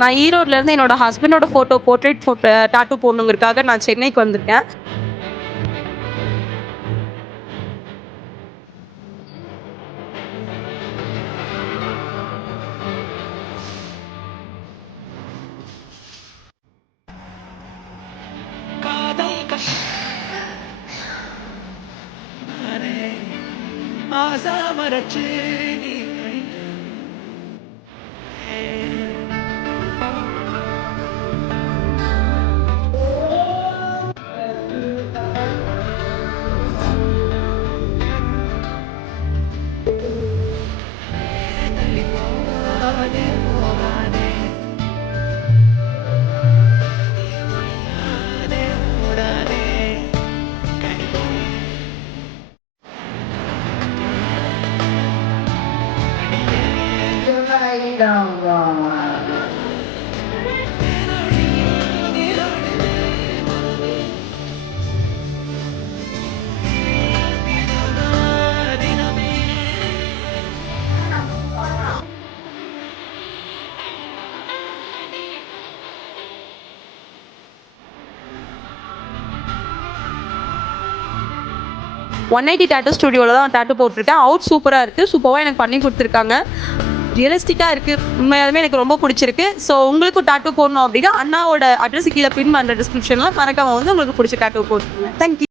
நான் ஈரோட்லேருந்து என்னோட ஹஸ்பண்டோட போர்ட்ரெய்ட் டாட்டூ போடணுங்கிறதுக்காக நான் சென்னைக்கு வந்திருக்கேன். ஒன் எயிட்டி டாட்டூ ஸ்டுடியோவில் தான் டாட்டூ போட்டிருக்கேன். அவுட் சூப்பராக இருக்குது. சூப்பராக எனக்கு பண்ணி கொடுத்துருக்காங்க. ரியலிஸ்டிக்காக இருக்குது. உண்மையாலுமே எனக்கு ரொம்ப பிடிச்சிருக்கு. ஸோ உங்களுக்கும் டாட்டூ போடணும் அப்படின்னா அண்ணாவோட அட்ரஸ் கீழே பின் பண்ணுற டிஸ்கிரிப்ஷனில் மறக்காம வந்து உங்களுக்கு பிடிச்ச டாட்டூ போட்டுருங்க. தேங்க்யூ.